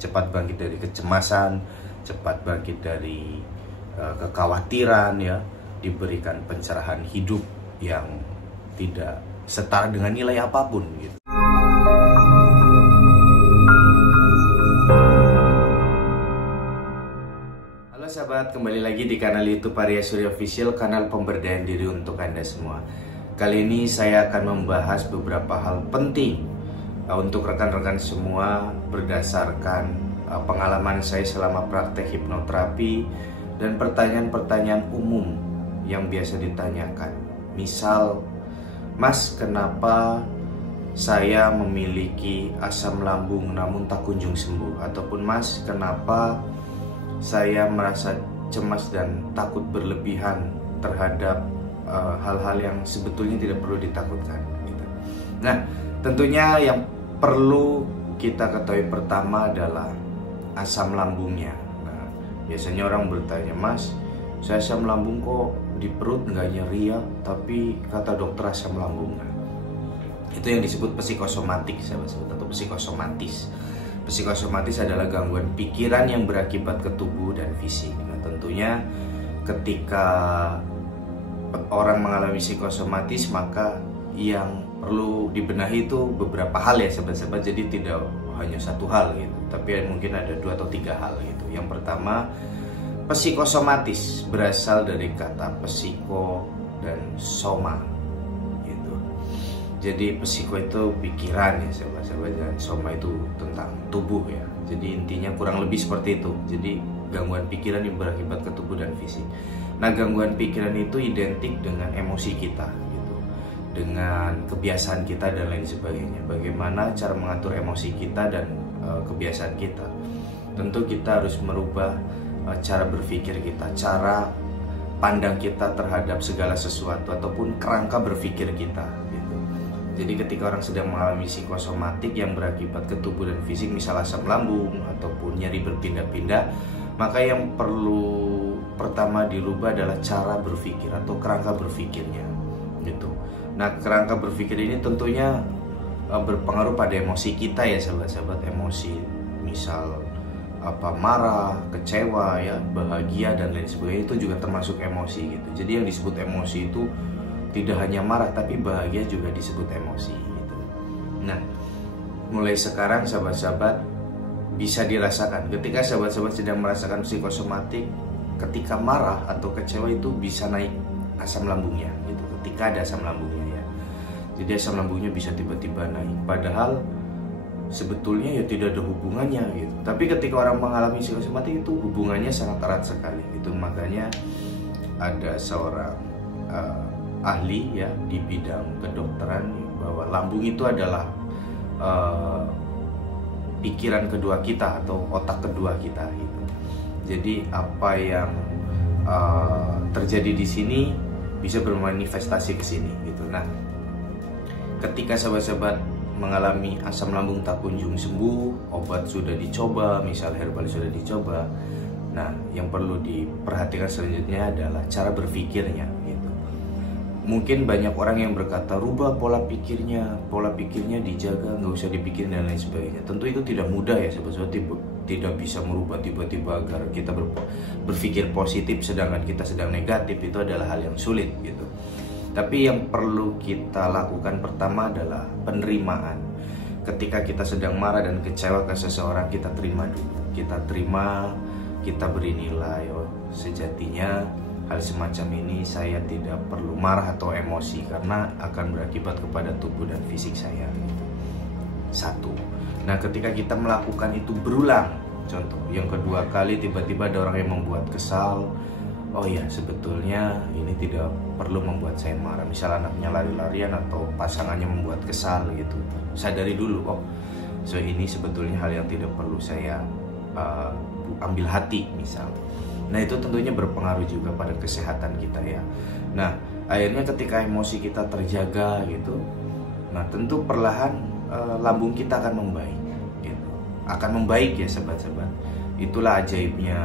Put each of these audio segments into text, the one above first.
cepat bangkit dari kecemasan, cepat bangkit dari kekhawatiran ya, diberikan pencerahan hidup yang tidak setara dengan nilai apapun gitu. Halo sahabat, kembali lagi di kanal YouTube Arya Surya Official, kanal pemberdayaan diri untuk Anda semua. Kali ini saya akan membahas beberapa hal penting untuk rekan-rekan semua berdasarkan pengalaman saya selama praktek hipnoterapi dan pertanyaan-pertanyaan umum yang biasa ditanyakan. Misal, Mas, kenapa saya memiliki asam lambung namun tak kunjung sembuh? Ataupun Mas, kenapa saya merasa cemas dan takut berlebihan terhadap hal-hal yang sebetulnya tidak perlu ditakutkan gitu. Nah, tentunya yang perlu kita ketahui pertama adalah asam lambungnya. Nah, biasanya orang bertanya, Mas, saya asam lambung kok di perut nggak nyeri ya, tapi kata dokter asam lambung. Nah, itu yang disebut psikosomatik, sahabat-sahabat, atau psikosomatis. Psikosomatis adalah gangguan pikiran yang berakibat ke tubuh dan fisik. Nah, tentunya ketika orang mengalami psikosomatis, maka yang perlu dibenahi itu beberapa hal ya, sahabat-sahabat. Jadi tidak hanya satu hal gitu, tapi mungkin ada 2 atau 3 hal gitu. Yang pertama, psikosomatis berasal dari kata psiko dan soma gitu. Jadi psiko itu pikiran ya sahabat-sahabat, dan soma itu tentang tubuh ya. Jadi intinya kurang lebih seperti itu. Jadi gangguan pikiran yang berakibat ke tubuh dan fisik. Nah, gangguan pikiran itu identik dengan emosi kita gitu, dengan kebiasaan kita dan lain sebagainya. Bagaimana cara mengatur emosi kita dan kebiasaan kita? Tentu kita harus merubah cara berpikir kita, cara pandang kita terhadap segala sesuatu, ataupun kerangka berpikir kita gitu. Jadi ketika orang sedang mengalami psikosomatik yang berakibat ke tubuh dan fisik, misal asam lambung ataupun nyeri berpindah-pindah, maka yang perlu pertama dirubah adalah cara berpikir atau kerangka berpikirnya gitu. Nah, kerangka berpikir ini tentunya berpengaruh pada emosi kita ya sahabat-sahabat. Emosi misal marah, kecewa ya, bahagia dan lain sebagainya, itu juga termasuk emosi gitu. Jadi yang disebut emosi itu tidak hanya marah, tapi bahagia juga disebut emosi gitu. Nah, mulai sekarang sahabat-sahabat bisa dirasakan ketika sahabat-sahabat sedang merasakan psikosomatik, ketika marah atau kecewa itu bisa naik asam lambungnya gitu. Ketika ada asam lambungnya ya. Jadi asam lambungnya bisa tiba-tiba naik, padahal sebetulnya ya tidak ada hubungannya gitu. Tapi ketika orang mengalami psikosomatik itu hubungannya sangat erat sekali. Itu makanya ada seorang ahli ya di bidang kedokteran bahwa lambung itu adalah pikiran kedua kita atau otak kedua kita gitu. Jadi apa yang terjadi di sini bisa bermanifestasi ke sini gitu. Nah, ketika sahabat-sahabat mengalami asam lambung tak kunjung sembuh, obat sudah dicoba, misal herbal sudah dicoba. Nah, yang perlu diperhatikan selanjutnya adalah cara berpikirnya gitu. Mungkin banyak orang yang berkata rubah pola pikirnya dijaga, nggak usah dipikirin dan lain sebagainya. Tentu itu tidak mudah ya sahabat-sahabat, tidak bisa merubah tiba-tiba agar kita berpikir positif sedangkan kita sedang negatif. Itu adalah hal yang sulit gitu. Tapi yang perlu kita lakukan pertama adalah penerimaan. Ketika kita sedang marah dan kecewa ke seseorang, kita terima dulu. Kita terima, kita beri nilai. Oh, sejatinya hal semacam ini saya tidak perlu marah atau emosi karena akan berakibat kepada tubuh dan fisik saya. Satu. Nah, ketika kita melakukan itu berulang, contoh yang kedua kali tiba-tiba ada orang yang membuat kesal. Oh ya, sebetulnya ini tidak perlu membuat saya marah. Misal anaknya lari-larian atau pasangannya membuat kesal gitu. Sadari dulu, oh, ini sebetulnya hal yang tidak perlu saya ambil hati misal. Nah, itu tentunya berpengaruh juga pada kesehatan kita ya. Nah, akhirnya ketika emosi kita terjaga gitu, nah tentu perlahan lambung kita akan membaik gitu. Akan membaik ya sahabat-sahabat. Itulah ajaibnya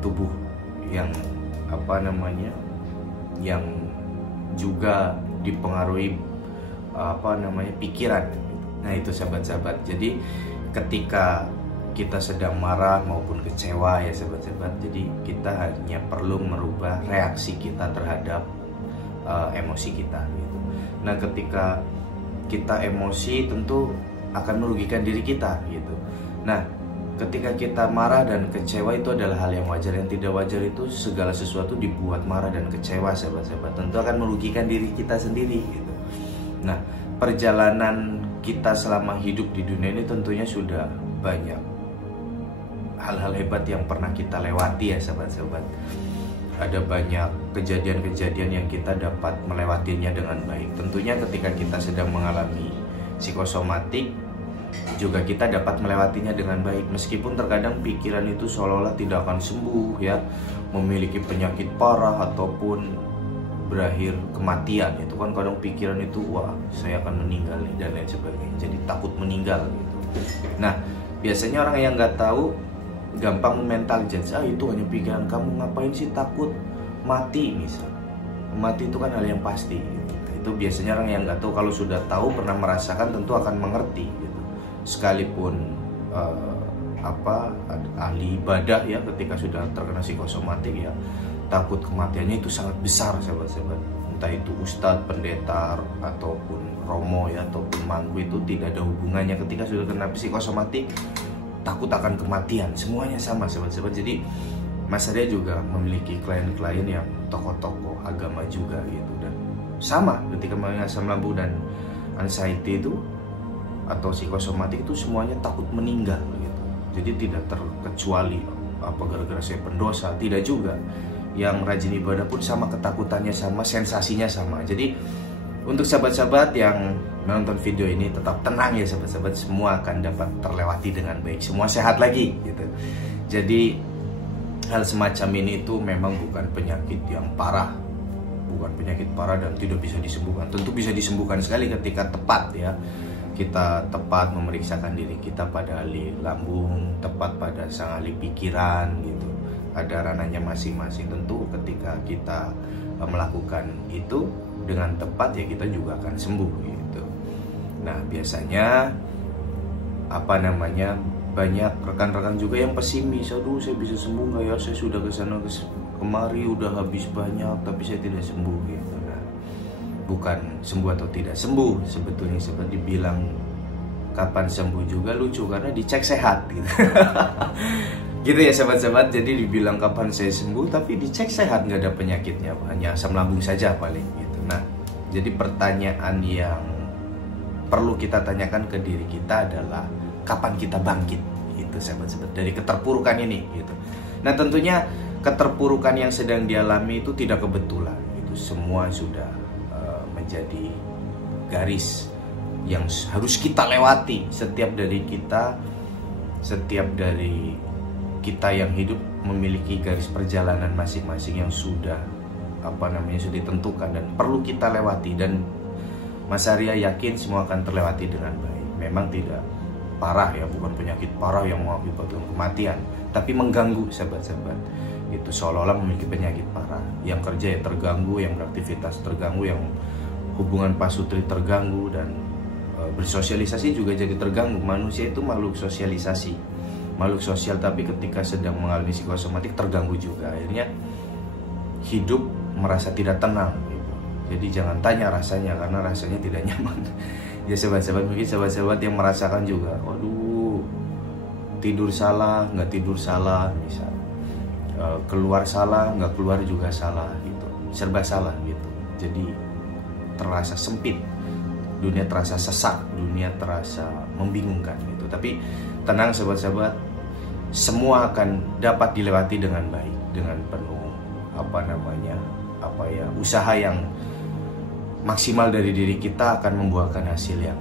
tubuh yang yang juga dipengaruhi pikiran. Nah, itu sahabat-sahabat. Jadi ketika kita sedang marah maupun kecewa ya sahabat-sahabat. Jadi kita hanya perlu merubah reaksi kita terhadap emosi kita gitu. Nah, ketika kita emosi tentu akan merugikan diri kita gitu. Nah, ketika kita marah dan kecewa itu adalah hal yang wajar. Yang tidak wajar itu segala sesuatu dibuat marah dan kecewa sahabat-sahabat, tentu akan merugikan diri kita sendiri gitu. Nah, perjalanan kita selama hidup di dunia ini tentunya sudah banyak hal-hal hebat yang pernah kita lewati ya sahabat-sahabat. Ada banyak kejadian-kejadian yang kita dapat melewatinya dengan baik. Tentunya ketika kita sedang mengalami psikosomatik juga kita dapat melewatinya dengan baik. Meskipun terkadang pikiran itu seolah-olah tidak akan sembuh ya, memiliki penyakit parah ataupun berakhir kematian. Itu kan kadang pikiran itu, wah saya akan meninggal dan lain sebagainya. Jadi takut meninggal gitu. Nah, biasanya orang yang nggak tahu gampang mental judge, itu hanya pikiran kamu, ngapain sih takut mati misal. Mati itu kan hal yang pasti gitu. Itu biasanya orang yang nggak tahu. Kalau sudah tahu, pernah merasakan, tentu akan mengerti gitu. Sekalipun ahli ibadah ya, ketika sudah terkena psikosomatik ya, takut kematiannya itu sangat besar sahabat-sahabat. Entah itu ustadz, pendeta ataupun romo ya, ataupun mangku, itu tidak ada hubungannya. Ketika sudah kena psikosomatik, takut akan kematian, semuanya sama sahabat-sahabat. Jadi Mas Arya juga memiliki klien-klien yang tokoh-tokoh agama juga gitu, dan sama ketika mengalami asam lambung dan anxiety itu atau psikosomatik itu semuanya takut meninggal gitu. Jadi tidak terkecuali apa gara-gara saya pendosa, tidak juga. Yang rajin ibadah pun sama, ketakutannya sama, sensasinya sama. Jadi untuk sahabat-sahabat yang menonton video ini tetap tenang ya sahabat-sahabat, semua akan dapat terlewati dengan baik, semua sehat lagi gitu. Jadi hal semacam ini itu memang bukan penyakit yang parah, bukan penyakit parah dan tidak bisa disembuhkan. Tentu bisa disembuhkan sekali ketika tepat ya, kita tepat memeriksakan diri kita pada ahli lambung, tepat pada sang ahli pikiran gitu. Ada ranahnya masing-masing. Tentu ketika kita melakukan itu dengan tepat ya, kita juga akan sembuh gitu. Nah, biasanya banyak rekan-rekan juga yang pesimis. Aduh, saya bisa sembuh nggak ya? Saya sudah kesana kemari, udah habis banyak, tapi saya tidak sembuh gitu. Nah, bukan sembuh atau tidak sembuh, sebetulnya seperti dibilang kapan sembuh juga lucu, karena dicek sehat gitu. Gitu ya sahabat-sahabat. Jadi dibilang kapan saya sembuh, tapi dicek sehat, nggak ada penyakitnya, hanya asam lambung saja paling gitu. Nah, jadi pertanyaan yang perlu kita tanyakan ke diri kita adalah kapan kita bangkit gitu sahabat-sahabat dari keterpurukan ini gitu. Nah, tentunya keterpurukan yang sedang dialami itu tidak kebetulan, itu semua sudah menjadi garis yang harus kita lewati. Setiap dari kita yang hidup memiliki garis perjalanan masing-masing yang sudah sudah ditentukan dan perlu kita lewati. Dan Mas Arya yakin semua akan terlewati dengan baik. Memang tidak parah ya, bukan penyakit parah yang mengakibatkan kematian, tapi mengganggu sahabat-sahabat. Itu seolah-olah memiliki penyakit parah, yang kerja ya terganggu, yang beraktivitas terganggu, yang hubungan pasutri terganggu, dan bersosialisasi juga jadi terganggu. Manusia itu makhluk sosialisasi, makhluk sosial, tapi ketika sedang mengalami psikosomatik terganggu juga. Akhirnya hidup merasa tidak tenang gitu. Jadi jangan tanya rasanya, karena rasanya tidak nyaman. Ya sahabat-sahabat, mungkin sahabat-sahabat yang merasakan juga, waduh, tidur salah, nggak tidur salah, misal keluar salah, nggak keluar juga salah gitu, serba salah gitu. Jadi terasa sempit, dunia terasa sesak, dunia terasa membingungkan gitu. Tapi tenang sahabat-sahabat, semua akan dapat dilewati dengan baik, dengan penuh usaha yang maksimal dari diri kita akan membuahkan hasil yang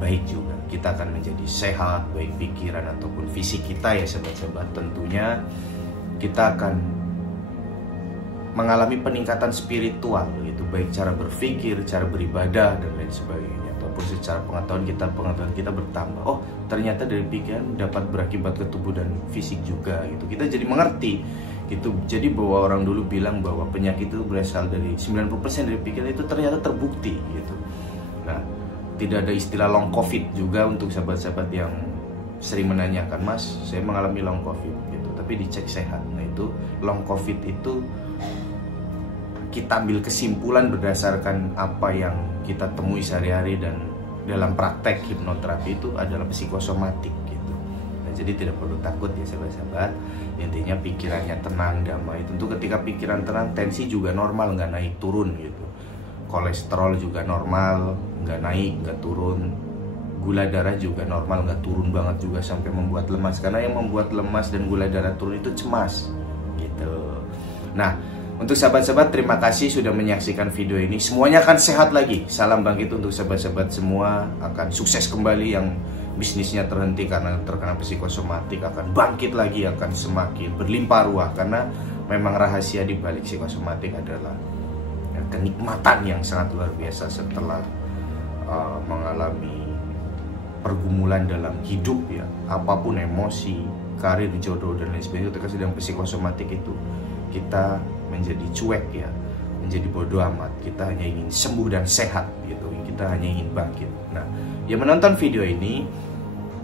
baik juga. Kita akan menjadi sehat, baik pikiran ataupun fisik kita ya sahabat-sahabat. Tentunya kita akan mengalami peningkatan spiritual gitu, baik cara berpikir, cara beribadah dan lain sebagainya, ataupun secara pengetahuan kita bertambah. Oh, ternyata dari pikiran dapat berakibat ke tubuh dan fisik juga gitu. Kita jadi mengerti gitu. Jadi bahwa orang dulu bilang bahwa penyakit itu berasal dari 90% dari pikiran, itu ternyata terbukti gitu. Nah, tidak ada istilah long covid juga untuk sahabat-sahabat yang sering menanyakan, Mas, saya mengalami long covid gitu, tapi dicek sehat. Nah itu long covid itu kita ambil kesimpulan berdasarkan apa yang kita temui sehari-hari dan dalam praktek hipnoterapi itu adalah psikosomatik gitu. Nah, jadi tidak perlu takut ya sahabat-sahabat. Intinya pikirannya tenang, damai. Tentu ketika pikiran tenang, tensi juga normal, nggak naik turun gitu. Kolesterol juga normal, nggak naik, nggak turun. Gula darah juga normal, nggak turun banget juga sampai membuat lemas. Karena yang membuat lemas dan gula darah turun itu cemas gitu. Nah, untuk sahabat-sahabat, terima kasih sudah menyaksikan video ini. Semuanya akan sehat lagi. Salam bangkit untuk sahabat-sahabat semua. Akan sukses kembali. Yang bisnisnya terhenti karena terkena psikosomatik akan bangkit lagi, akan semakin berlimpah ruah. Karena memang rahasia di balik psikosomatik adalah kenikmatan yang sangat luar biasa setelah mengalami pergumulan dalam hidup ya. Apapun emosi, karir, jodoh, dan lain sebagainya. Ketika sedang psikosomatik itu kita menjadi cuek ya, menjadi bodoh amat. Kita hanya ingin sembuh dan sehat gitu. Kita hanya ingin bangkit. Nah, yang menonton video ini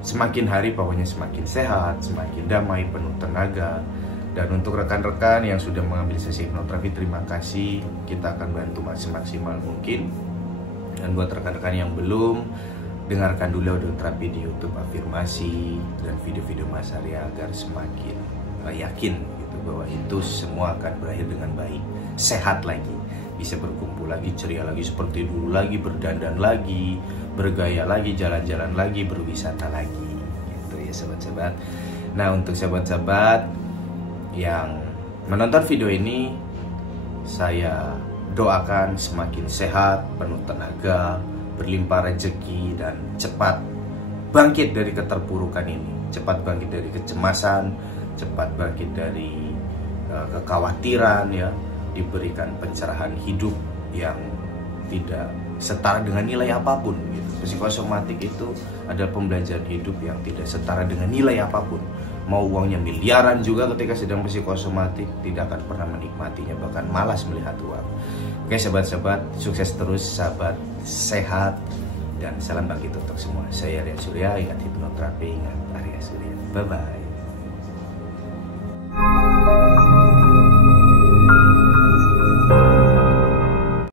semakin hari pokoknya semakin sehat, semakin damai, penuh tenaga. Dan untuk rekan-rekan yang sudah mengambil sesi hipnoterapi, terima kasih. Kita akan bantu semaksimal mungkin. Dan buat rekan-rekan yang belum, dengarkan dulu audio terapi di YouTube Afirmasi dan video-video Mas Arya agar semakin yakin gitu bahwa itu semua akan berakhir dengan baik, sehat lagi, bisa berkumpul lagi, ceria lagi seperti dulu lagi, berdandan lagi, bergaya lagi, jalan-jalan lagi, berwisata lagi gitu ya sahabat-sahabat. Nah, untuk sahabat-sahabat yang menonton video ini, saya doakan semakin sehat, penuh tenaga, berlimpah rezeki, dan cepat bangkit dari keterpurukan ini, cepat bangkit dari kecemasan, cepat bangkit dari kekhawatiran ya, diberikan pencerahan hidup yang tidak setara dengan nilai apapun gitu. Psikosomatik itu adalah pembelajaran hidup yang tidak setara dengan nilai apapun. Mau uangnya miliaran juga ketika sedang psikosomatik tidak akan pernah menikmatinya, bahkan malas melihat uang. Oke sahabat-sahabat, sukses terus, sahabat sehat, dan salam bangkit untuk semua. Saya Arya Surya, ingat hipnoterapi, ingat Arya Surya. Bye-bye.